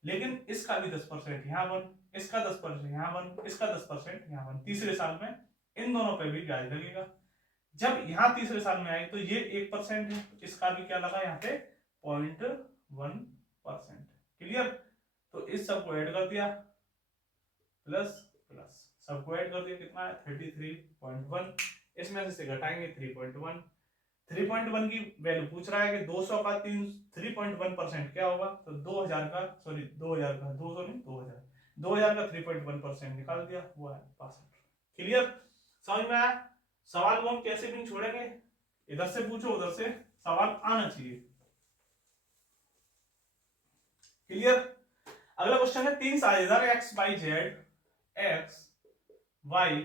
लेकिन इसका भी 10% यहाँ वन, इसका 10% यहाँ वन, इसका 10% यहाँ वन, तीसरे साल में इन दोनों पे भी ब्याज लगेगा। जब यहाँ तीसरे साल में आए तो ये 1% है, इसका भी क्या लगा यहाँ पे 0.1%। क्लियर? तो इस सबको ऐड कर दिया, प्लस प्लस सबको ऐड कर दिया, कितना है 33.1, इसमें से घटाएंगे 3.1, 3.1 की वैल्यू पूछ रहा है कि 200 का 3.1% क्या होगा, तो 2000 का, सॉरी 2000 का 200 नहीं 2000 का 3.1% निकाल दिया, वो है 62। क्लियर? समझ में आया? सवाल को हम कैसे भी नहीं छोड़ेंगे, इधर से पूछो उधर से सवाल आना चाहिए। क्लियर? अगला क्वेश्चन है 3 साझेदार x y z x y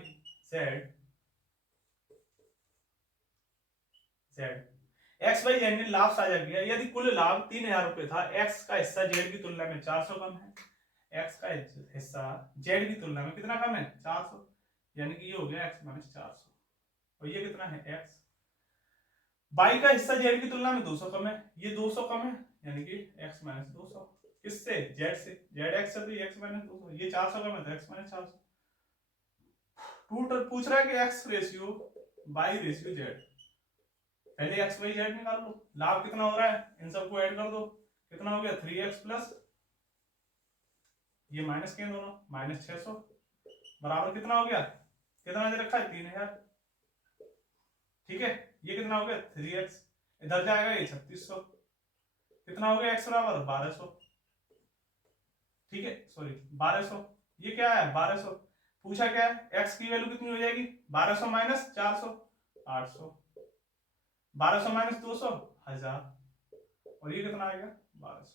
z ने लाभ साझा किया, यदि कुल लाभ 3000 रुपए था, एक्स का हिस्सा जेड की तुलना में 400 कम है, एक्स का हिस्सा जेड की तुलना में कितना कम है 400, यानी कि ये हो गया एक्स माइनस 400, और ये कितना है एक्स, बाई का हिस्सा जेड की तुलना में 200 कम है, ये 200 कम है, यानी कि एक्स माइनस 200, किससे जेड से, जेड एक्स से, तो ये एक्स माइनस 200, ये 400 कम है तो एक्स माइनस 400। टोटल पूछ रहा है कि x ratio by ratio Z, पहले एक्स वाई जेड निकाल लो, लाभ कितना हो रहा है इन सबको ऐड कर दो, कितना हो गया 3x प्लस ये माइनस के दोनों माइनस 600 बराबर कितना हो गया, कितना दे रखा है 3000। ठीक है, ये कितना हो गया 3x, इधर जाएगा ये 3600, कितना हो गया x बराबर 1200। ठीक है, सॉरी 1200, ये क्या है 1200, पूछा क्या है x की वैल्यू कितनी हो जाएगी 1200 माइनस 400 800, 1200 माइनस 200 1000, और ये कितना आएगा 1200।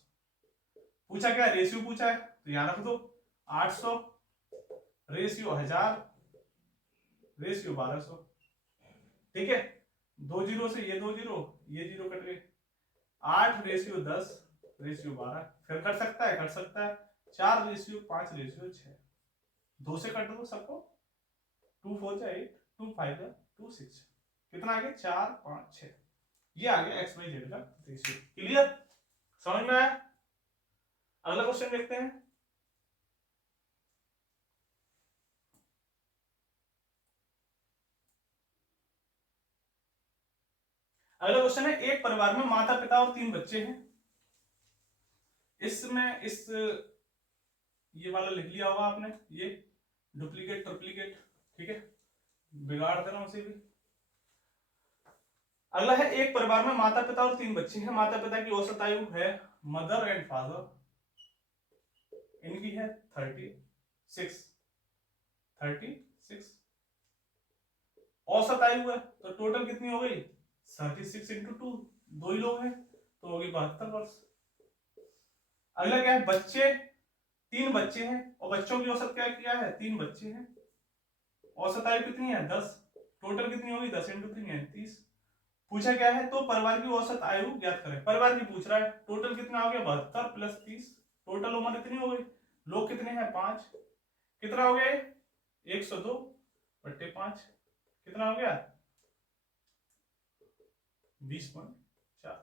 पूछा क्या रेशियो पूछा है तो यहां रख दो 800 रेशियो 1000 रेशियो 1200। ठीक है, 2 जीरो से ये 2 जीरो, ये जीरो कट गए, 8 रेशियो 10 रेशियो 12, फिर कट सकता है 4 रेशियो 5 रेशियो 6, 2 से कट दो सबको, 2 4 8 2 5 2 6, कितना आ गया 4 5 6, ये आ गया एक्स वाई जेड का रेशियो। क्लियर, समझ में आया? अगला क्वेश्चन देखते हैं। अगला क्वेश्चन है, एक परिवार में माता पिता और 3 बच्चे हैं। इसमें इस ये वाला लिख लिया होगा आपने, ये डुप्लीकेट ट्रिप्लीकेट, ठीक है, बिगाड़ देना उसे भी। अगला है, एक परिवार में माता पिता और 3 बच्चे हैं। माता पिता की औसत आयु है, मदर एंड फादर, इनकी है 36 औसत आयु है, तो टोटल कितनी हो गई 36 इंटू 2, 2 ही लोग हैं तो होगी 72 वर्ष। अगला क्या है, बच्चे 3 बच्चे हैं और बच्चों की औसत क्या किया है, 3 बच्चे हैं, औसत आयु कितनी है 10, टोटल कितनी होगी 10 इंटू 3 है 30। पूछा क्या है, तो परिवार की औसत आयु ज्ञात करें। परिवार की पूछ रहा है, टोटल कितना हो गया 72 प्लस 30, टोटल उम्र कितनी हो गई, लोग कितने हैं 5, कितना हो गया 102 बट्टे 5, कितना हो गया 20.4,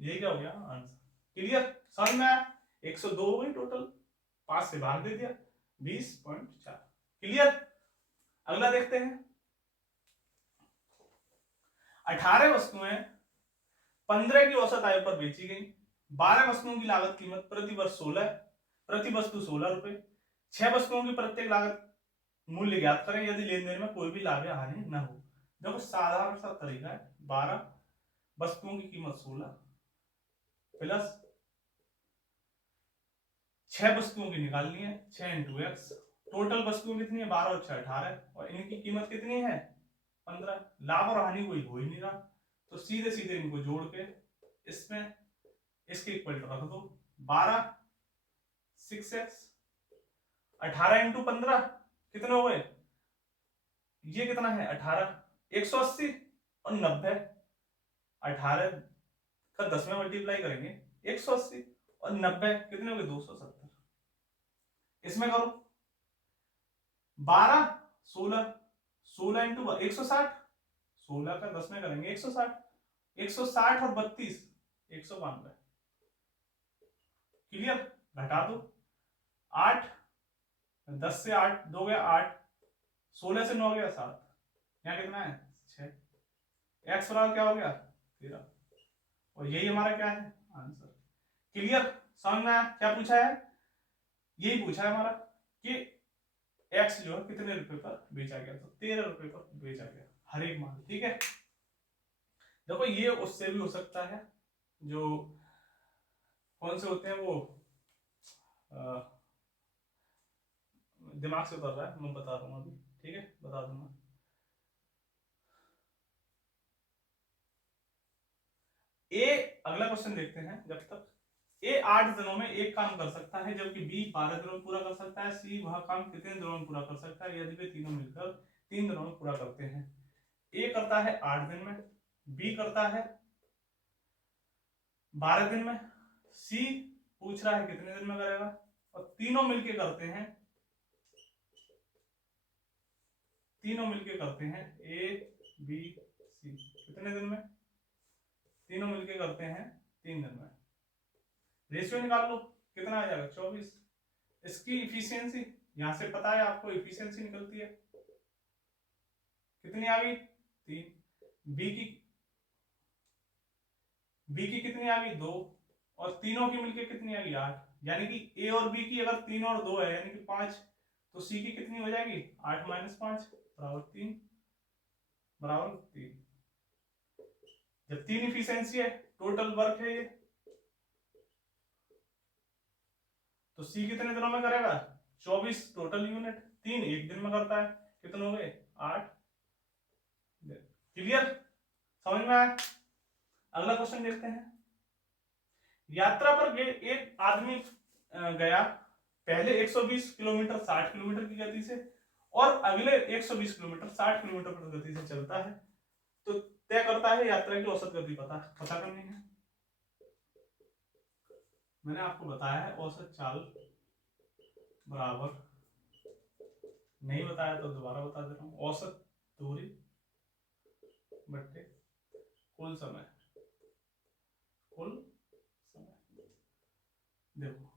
यही क्या हो गया आंसर। क्लियर, समझ में आया? 102 हो गई टोटल, 5 से भाग दे दिया 20.4। क्लियर, अगला देखते हैं। 18 वस्तुएं 15 की औसत आयु पर बेची गई। 12 वस्तुओं की लागत कीमत प्रति वर्ष 16, प्रति वस्तु 16 रुपए। 6 वस्तुओं की प्रत्येक लागत मूल्य ज्ञात करें यदि लेन देन में कोई भी लाभ या हानि न हो। देखो साधारण सा तरीका है, 12 वस्तुओं की कीमत 16 प्लस 6 वस्तुओं की निकालनी है, 6 इंटू एक्स, टोटल वस्तुओं कितनी है 12 और 6 18, और इनकी कीमत कितनी है 15। लाभ और हानि कोई हो ही नहीं रहा, तो सीधे सीधे इनको जोड़ के इसमें इसके इक्वल रख दो, 12 6x, 18 इंटू 15 कितने हो गए, ये कितना है 18, 180 और 90, 18 का 10 में मल्टीप्लाई करेंगे 180 और 90 कितने हो गए 270। इसमें करो 12 16, 16 इंटू 160, 16 का 10 में करेंगे 160, 160 और 32 192। क्लियर, घटा दो 8, 10 से 8 2 गया 8, 16 से 9 गया 7, यहाँ कितना है 6, एक्स बराबर क्या हो गया 13, और यही हमारा क्या है आंसर। क्लियर, समझ में आया क्या पूछा है, यही पूछा है हमारा कि एक्स जो है कितने रुपए पर बेचा गया, तो 13 रुपए पर बेचा गया हर एक माल। ठीक है, देखो ये उससे भी हो सकता है, जो कौन से होते हैं वो दिमाग से उतर रहा है, मैं बता दूंगा अभी, ठीक है बता दूंगा। ए, अगला क्वेश्चन देखते हैं जब तक। ए 8 दिनों में एक काम कर सकता है जबकि बी 12 दिनों में पूरा कर सकता है। सी वह काम कितने दिनों में पूरा कर सकता है यदि वे तीनों मिलकर 3 दिनों में पूरा करते हैं। ए करता है 8 दिन में, बी करता है 12 दिन में, सी पूछ रहा है कितने दिन में करेगा, और तीनों मिलके करते हैं, तीनों मिलके करते हैं ए बी सी कितने दिन में, तीनों मिलके करते हैं 3 दिन में। रेशियो निकाल लो कितना आ जाएगा 24। इसकी इफिशियंसी यहां से पता है आपको, इफिशियंसी निकलती है कितनी आ गई 3, बी की कितनी आ गई 2, और तीनों की मिलके कितनी आ गई 8, यानी कि ए और बी की अगर 3 और 2 है यानी कि 5, तो सी की कितनी हो जाएगी 8 माइनस 5 बराबर 3, बराबर 3। जब 3 इफिशियंसी है, टोटल वर्क है ये, तो सी कितने दिनों में करेगा 24 टोटल यूनिट, 3 एक दिन में करता है, कितने हो गए 8। क्लियर, समझ में आया? अगला क्वेश्चन देखते हैं। यात्रा पर एक आदमी गया पहले 120 किलोमीटर 60 किलोमीटर की गति से, और अगले 120 किलोमीटर 60 किलोमीटर प्रति गति से चलता है, तो तय करता है यात्रा की औसत गति पता करनी है। मैंने आपको बताया है औसत चाल बराबर, नहीं बताया तो दोबारा बता दे रहा हूं, औसत दूरी बट्टे कुल समय, कुल समय। देखो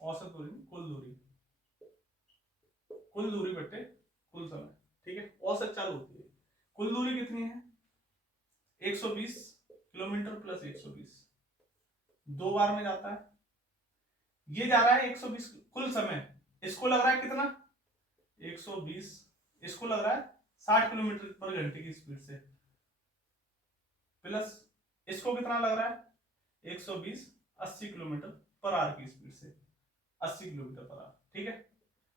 औसत दूरी, कुल दूरी, कुल दूरी बट्टे कुल समय, ठीक है। औसत चालू होती है। कुल दूरी कितनी है? 120 किलोमीटर प्लस 120, दो बार में जाता है। ये जा रहा है 120 कुल समय, इसको लग रहा है कितना? 120, इसको लग रहा है 60 किलोमीटर पर घंटे की स्पीड से, प्लस इसको कितना लग रहा है? 120 80 किलोमीटर पर आवर की स्पीड से, 80 किलोमीटर पर आवर, ठीक है।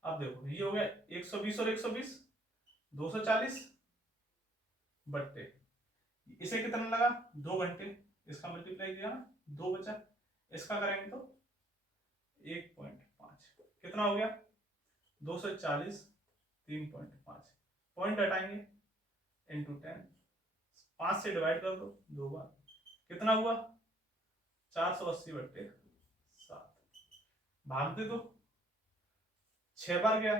अब देखो ये हो गया 120 और 120 240 बट्टे इसे कितना लगा? 2 घंटे, इसका मल्टीप्लाई किया ना, 2 बचा, इसका करेंगे तो 1.5, कितना हो गया? 240 3.5, पॉइंट हटाएंगे इंटू 10, 5 से डिवाइड कर दो 2 बार, कितना हुआ? 480 बट्टे 7, भाग दे दो, 6 बार गया,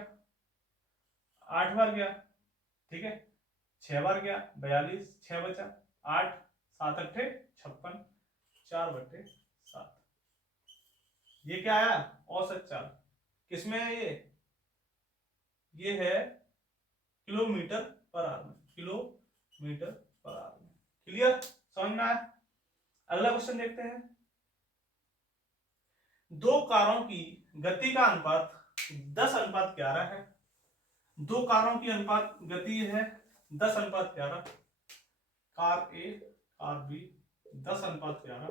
8 बार गया, ठीक है। 6 बार गया 42, 6 बचा, 8 7 अट्ठे 56, 4/7। ये क्या आया? औसत चाल। किसमें है ये है किलोमीटर पर आवर में, किलोमीटर पर आवर में। क्लियर? समझ में आया? अगला क्वेश्चन देखते हैं। दो कारों की गति का अनुपात 10:11 है। दो कारों की अनुपात गति है 10:11, कार ए कार बी 10:11,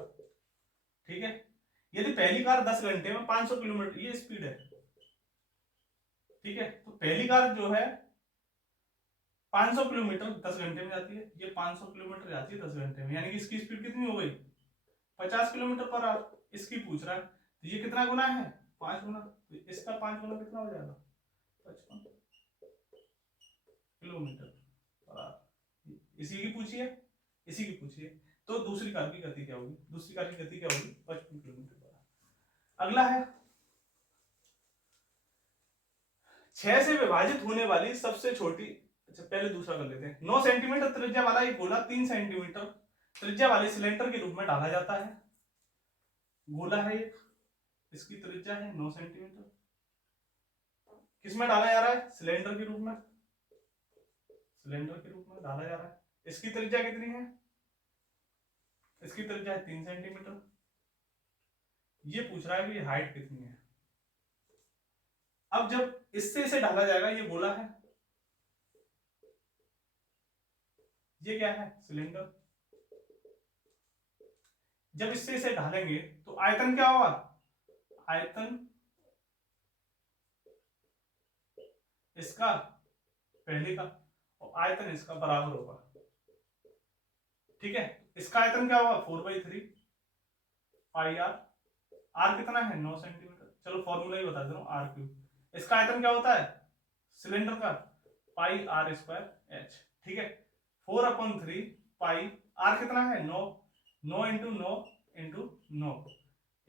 ठीक है। यदि पहली कार 10 घंटे में 500 किलोमीटर, ये स्पीड है, ठीक है। तो पहली कार जो है 500 किलोमीटर 10 घंटे में जाती है, ये 500 किलोमीटर जाती है 10 घंटे में, यानी कि इसकी स्पीड कितनी हो गई? 50 किलोमीटर पर आवर। इसकी पूछ रहा है, तो ये कितना गुना है? 5 गुना, तो इसका 5 गुना कितना हो जाएगा? 55 किलोमीटर पर आवर। इसी की पूछिए, इसी की पूछिए। तो दूसरी कार की गति क्या होगी? दूसरी कार की गति क्या होगी? 55 किलोमीटर पर आवर। अगला है 6 से विभाजित होने वाली सबसे छोटी, अच्छा पहले दूसरा कर लेते हैं। 9 सेंटीमीटर त्रिज्या वाला एक गोला 3 सेंटीमीटर त्रिज्या वाले सिलेंडर के रूप में डाला जाता है। गोला है एक, इसकी त्रिज्या है 9 सेंटीमीटर, किसमें डाला जा रहा है? सिलेंडर के रूप में, सिलेंडर के रूप में डाला जा रहा है। इसकी त्रिज्या कितनी है? इसकी त्रिज्या है 3 सेंटीमीटर। ये पूछ रहा है कि हाइट कितनी है। अब जब इससे इसे ढाला जाएगा, ये गोला है, ये क्या है? सिलेंडर। जब इससे इसे ढालेंगे तो आयतन क्या होगा? आयतन इसका पहले का और आयतन इसका बराबर होगा, ठीक है। इसका आयतन क्या होगा? 4/3 पाई आर। आर कितना है? 9 सेंटीमीटर। चलो फॉर्मूला ही बता दे रहा हूं, आर क्यूब। इसका आयतन क्या होता है सिलेंडर का? पाई आर स्क्वायर एच, ठीक है। 4/3 पाई आर कितना है? 9, 9 इंटू 9 इंटू 9,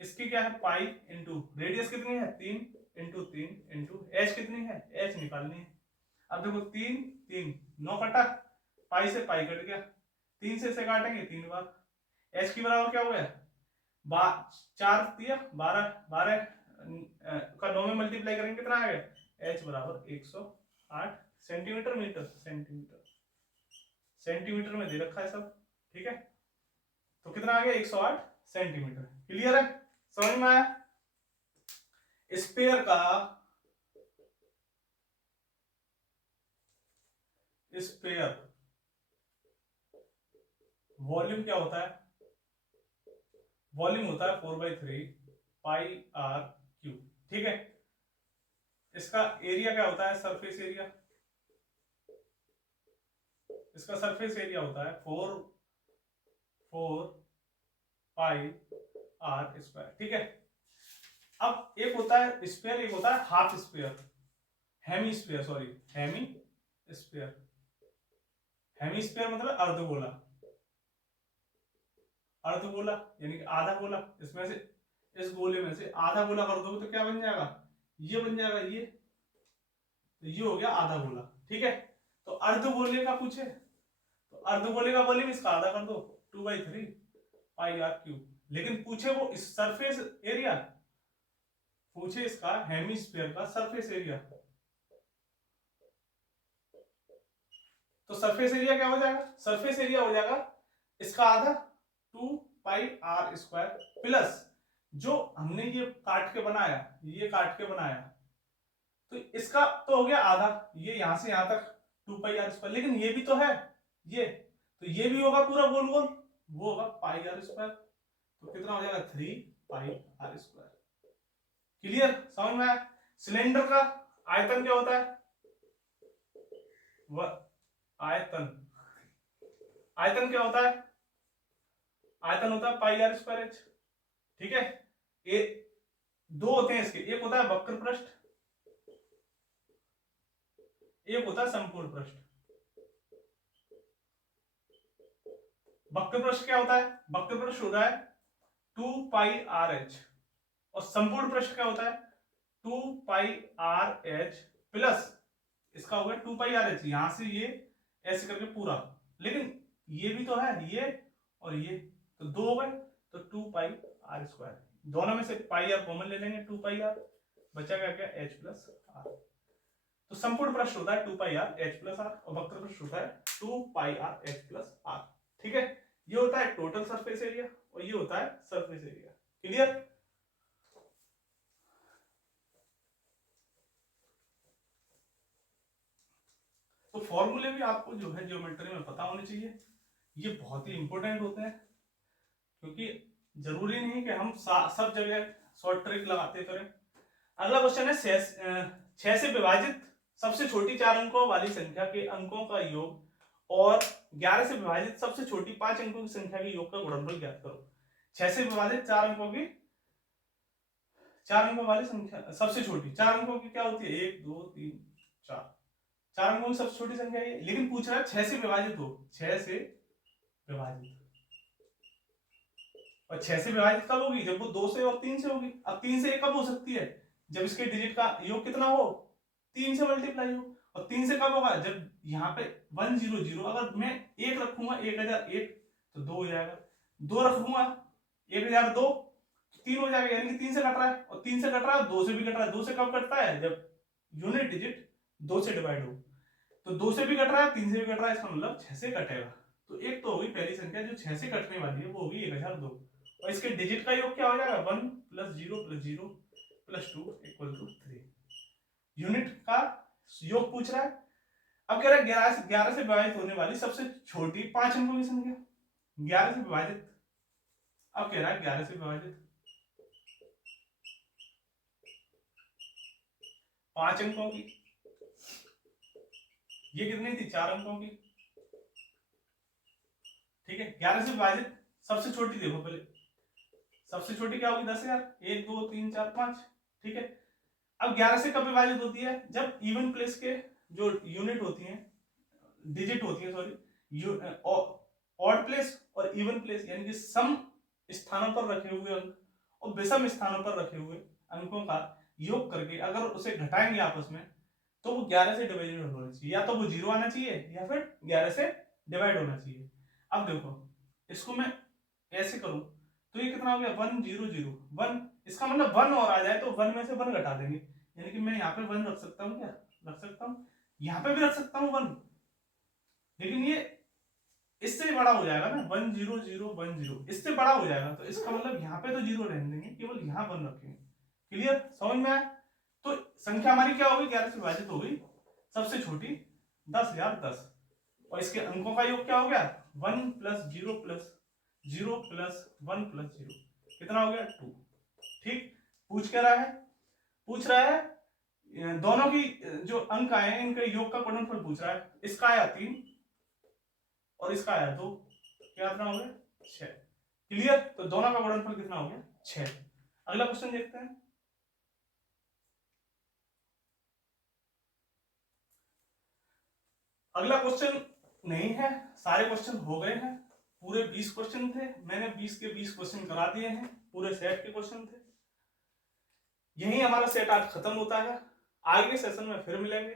इसकी क्या है? पाई इंटू रेडियस कितनी है? 3 इंटू 3 इंटू एच कितनी है? एच निकालनी है। अब देखो 3 3 9 कटा, पाई से पाई कट गया, 3 से इसे काटेंगे 3 बार, एच की बराबर क्या हो गया? 4 दिया 12, 12 का 9 में मल्टीप्लाई करेंगे कितना आ गया? एच बराबर 108 सेंटीमीटर, मीटर सेंटीमीटर, सेंटीमीटर में दे रखा है सब, ठीक है। तो कितना आ गया? 108 सेंटीमीटर। क्लियर है? समझ में आया? स्पेयर का स्पेयर वॉल्यूम क्या होता है? वॉल्यूम होता है 4/3 पाई आर क्यूब, ठीक है। इसका एरिया क्या होता है? Surface area. इसका सरफेस एरिया होता है 4 पाई आर स्क्वायर, ठीक है। अब एक होता है स्पेयर, एक होता है half sphere, hemisphere, sorry hemisphere. Hemisphere मतलब अर्धगोला, अर्धगोला यानी कि आधा गोला। इसमें से इस गोले में से आधा गोला कर दोगे तो क्या बन जाएगा? ये बन जाएगा, ये तो ये हो गया आधा गोला, ठीक है। तो अर्धगोले का पूछे तो अर्धगोले का वॉल्यूम इसका आधा कर दो 2/3 पाई आर क्यूब। लेकिन पूछे वो इस सरफेस एरिया, पूछे इसका हेमिस्फीयर का सरफेस एरिया, तो सरफेस एरिया क्या हो जाएगा, सरफेस एरिया हो जाएगा इसका आधा 2 पाई r² प्लस जो हमने ये काट के बनाया, ये काट के बनाया, तो इसका तो हो गया आधा, ये यहां से यहां तक 2 पाई r², लेकिन ये भी तो है ये, तो ये भी होगा पूरा गोल गोल, वो होगा πr², तो कितना हो जाएगा 3 πr²। क्लियर, समझ में आया। सिलेंडर का आयतन क्या होता है, वह आयतन, आयतन क्या होता है, आयतन होता है πr²h। ठीक है, ये दो होते हैं इसके, एक होता है वक्र पृष्ठ, एक होता है संपूर्ण पृष्ठ। वक्र पृष्ठ क्या होता है, वक्र पृष्ठ होता है 2πrh, और संपूर्ण पृष्ठ क्या होता है 2πrh प्लस इसका हो गया 2πrh, यहां से ये ऐसे करके पूरा, लेकिन ये भी तो है ये और ये, तो दो हो गए, तो 2πr², दोनों में से पाई आर कॉमन ले लेंगे, 2πr बचा क्या h प्लस आर। तो संपूर्ण पृष्ठ होता है 2πrh प्लस आर और वक्र पृष्ठ होता है 2πrh प्लस आर। ठीक है, ये होता है टोटल सरफेस एरिया और ये होता है सरफेस एरिया। क्लियर, तो फॉर्मूले भी आपको जो है ज्योमेट्री में पता होने चाहिए, ये बहुत ही इंपॉर्टेंट होते हैं, क्योंकि जरूरी नहीं कि हम सब जगह शॉर्ट ट्रिक लगाते करें। अगला क्वेश्चन है 6 से विभाजित सबसे छोटी 4 अंकों वाली संख्या के अंकों का योग और 11 से विभाजित सबसे छोटी 5 अंकों की संख्या के योग का गुणनफल ज्ञात करो। 6 से विभाजित 4 अंकों की, 4 अंकों वाली संख्या सबसे छोटी, 4 अंकों की क्या होती है 1 2 3 4, 4 अंकों की सबसे छोटी संख्या है, लेकिन पूछ रहा है 6 से विभाजित हो, 6 से विभाजित, और 6 से विभाजित कब होगी, जब वो 2 से और 3 से होगी। अब 3 से 1 कब हो सकती है, जब इसके डिजिट का योग कितना हो 3 से मल्टीप्लाई हो, और 3 से कब होगा, जब यहाँ पे 100, अगर मैं 1 रखूंगा 1001 तो 2 हो जाएगा, 2 रखूंगा 1002 3 हो जाएगा, यानी कि 3 से कट रहा है, और 3 से कट रहा है 2 से भी कट रहा है। 2 से कब कटता है, जब यूनिट डिजिट 2 से डिवाइड हो, तो 2 से भी कट रहा है 3 से भी कट रहा है, इसका मतलब 6 से कटेगा। तो एक तो होगी पहली संख्या जो 6 से कटने वाली है, वो होगी 1002, और इसके डिजिट का योग क्या हो जाएगा 1 + 0 + 0 + 2 = 3। यूनिट का योग पूछ रहा है। अब कह रहा है 11 से विभाजित होने वाली सबसे छोटी 5 अंकों की संख्या, 11 से विभाजित, अब कह रहा है 11 से विभाजित 5 अंकों की, ये कितनी थी 4 अंकों की। ठीक है, 11 से विभाजित सबसे छोटी देखो पहले, सबसे छोटी क्या होगी 10,000, 1 2 3 4 5। ठीक है, अब 11 से कब विभाजित होती है, जब इवन प्लेस के जो यूनिट होती हैं, डिजिट होती है सॉरी, ऑड प्लेस और इवन प्लेस, यानी कि सम स्थानों पर रखे हुए अंक और विषम स्थानों पर रखे हुए अंकों का योग करके अगर उसे घटाएंगे आपस में, तो वो 11 से डिवाइड होना चाहिए, या तो वो 0 आना चाहिए या फिर 11 से डिवाइड होना चाहिए। अब देखो इसको मैं ऐसे करूं तो ये कितना हो गया 1 0 0 1, इसका मतलब 1 और आ जाए तो 1 में से 1 घटा देंगे, यानी कि मैं यहाँ पे 1 रख सकता हूँ, क्या रख सकता हूँ, यहाँ पे भी रख सकता हूँ 1, लेकिन ये इससे बड़ा हो जाएगा ना 1 0 0 1 0, इससे बड़ा हो जाएगा, तो इसका मतलब यहाँ पे तो 0 रहने देंगे, केवल यहाँ 1 रखेंगे। क्लियर, समझ में आया। तो संख्या हमारी क्या होगी 11 से विभाजित हो गई सबसे छोटी 10,010, और इसके अंकों का योग क्या हो गया 1 + 0 + 0 + 1 + 0, कितना हो गया 2। ठीक, पूछ क्या रहा है, पूछ रहा है दोनों की जो अंक आए हैं इनके योग का गुणनफल पूछ रहा है। इसका आया 3 और इसका आया 2, क्या कितना हो गया 6। क्लियर, तो दोनों का गुणनफल कितना हो गया 6। अगला क्वेश्चन देखते हैं। अगला क्वेश्चन नहीं है, सारे क्वेश्चन हो गए हैं, पूरे 20 क्वेश्चन थे, मैंने 20 के 20 क्वेश्चन करा दिए हैं, पूरे सेट के क्वेश्चन थे। यही हमारा सेट आज खत्म होता है, आगे सेशन में फिर मिलेंगे,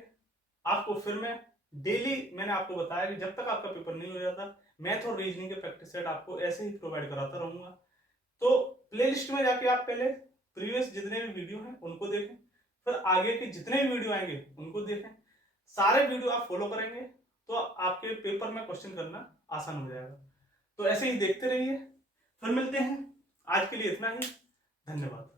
आपको फिर मैं डेली मैंने आपको बताया कि जब तक आपका पेपर नहीं हो जाता, मैथ और रीजनिंग के प्रैक्टिस सेट आपको ऐसे ही प्रोवाइड कराता रहूंगा। तो प्लेलिस्ट में जाके आप पहले प्रीवियस जितने भी वीडियो हैं उनको देखें, फिर आगे के जितने भी वीडियो आएंगे उनको देखें। सारे वीडियो आप फॉलो करेंगे तो आपके पेपर में क्वेश्चन करना आसान हो जाएगा। तो ऐसे ही देखते रहिए, फिर मिलते हैं। आज के लिए इतना ही, धन्यवाद।